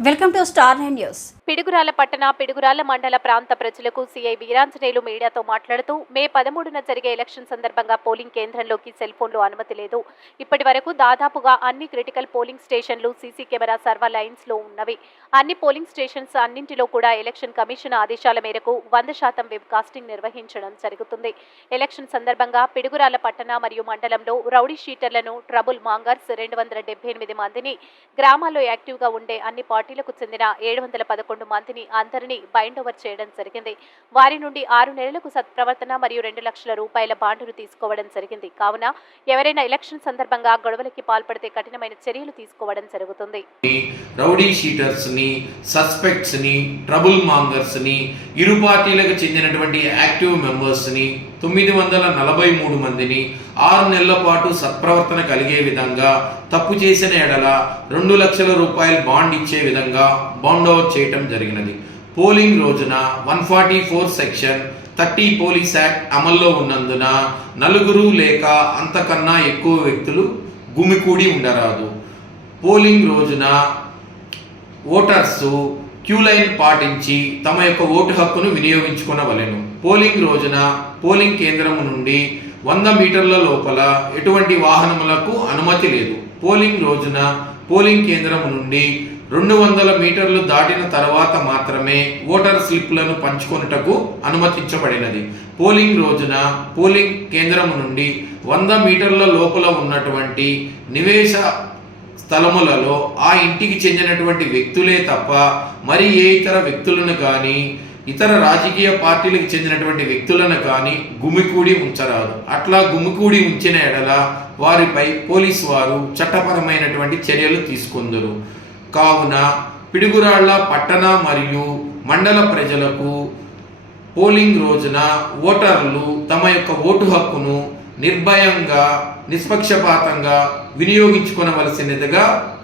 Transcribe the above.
welcome to star nine news Piduguralla పట్టణ పిడుగురాల మండల ప్రాంత ప్రజలకు సీఐ వీరాంజనేయులు మీడియాతో మాట్లాడుతూ మే పదమూడున జరిగే ఎలక్షన్ సందర్భంగా పోలింగ్ కేంద్రంలోకి సెల్ ఫోన్లు అనుమతి లేదు. ఇప్పటి వరకు దాదాపుగా అన్ని క్రిటికల్ పోలింగ్ స్టేషన్లు సీసీ కెమెరా సర్వర్ లైన్స్లో ఉన్నవి. అన్ని పోలింగ్ స్టేషన్స్ అన్నింటిలో కూడా ఎలక్షన్ కమిషన్ ఆదేశాల మేరకు వంద శాతం వెబ్ కాస్టింగ్ నిర్వహించడం జరుగుతుంది. ఎలక్షన్ సందర్భంగా పిడుగురాల పట్టణ మరియు మండలంలో రౌడీ షీటర్లను ట్రబుల్ మాంగర్స్ రెండు వందల డెబ్బై ఎనిమిది మందిని గ్రామాల్లో యాక్టివ్గా ఉండే అన్ని పార్టీలకు చెందిన ఏడు వందల పదకొండు మందిని అందరినీ బైండ్ ఓవర్ చేయడం జరిగింది. వారి నుండి ఆరు నెలలకు సత్ప్రవర్తన మరియు రెండు లక్షల రూపాయల బాండును తీసుకోవడం జరిగింది. కావున ఎవరైనా ఎలక్షన్ సందర్భంగా గొడవలకి పాల్పడితే కఠినమైన చర్యలు తీసుకోవడం జరుగుతుంది. రౌడీ షీటర్స్ని సస్పెక్ట్స్ని ట్రబుల్ మాంగర్స్ని ఇరు పార్టీలకు చెందినటువంటి యాక్టివ్ మెంబర్స్ని తొమ్మిది వందల నలభై మూడు మందిని ఆరు నెలల పాటు సత్ప్రవర్తన కలిగే విధంగా తప్పు చేసిన ఎడల రెండు లక్షల రూపాయల బాండ్ ఇచ్చే విధంగా బాండ్ ఓవర్ చేయటం జరిగినది. పోలింగ్ రోజున one forty four section thirty police act అమల్లో ఉన్నందున నలుగురు లేక అంతకన్నా ఎక్కువ వ్యక్తులు గుమికూడి ఉండరాదు. పోలింగ్ రోజున ఓటర్సు క్యూ లైన్ పాటించి తమ యొక్క ఓటు హక్కును వినియోగించుకునవలెను. పోలింగ్ రోజున పోలింగ్ కేంద్రం నుండి వంద మీటర్ల లోపల ఎటువంటి వాహనములకు అనుమతి లేదు. పోలింగ్ రోజున పోలింగ్ కేంద్రం నుండి రెండు వందల మీటర్లు దాటిన తర్వాత మాత్రమే ఓటర్ స్లిప్లను పంచుకొనుటకు అనుమతించబడినది. పోలింగ్ రోజున పోలింగ్ కేంద్రం నుండి వంద మీటర్ల లోపల ఉన్నటువంటి నివేశ స్థలములలో ఆ ఇంటికి చెందినటువంటి వ్యక్తులే తప్ప మరి ఏ ఇతర వ్యక్తులను కానీ ఇతర రాజకీయ పార్టీలకు చెందినటువంటి వ్యక్తులను కానీ గుమికూడి ఉంచరాదు. అట్లా గుమికూడి ఉంచిన ఎడల వారిపై పోలీసు వారు చట్టపరమైనటువంటి చర్యలు తీసుకుందరు. కావున పిడుగురాళ్ళ పట్టణ మరియు మండల ప్రజలకు పోలింగ్ రోజున ఓటర్లు తమ యొక్క ఓటు హక్కును నిర్భయంగా నిష్పక్షపాతంగా వినియోగించుకొనవలసినదిగా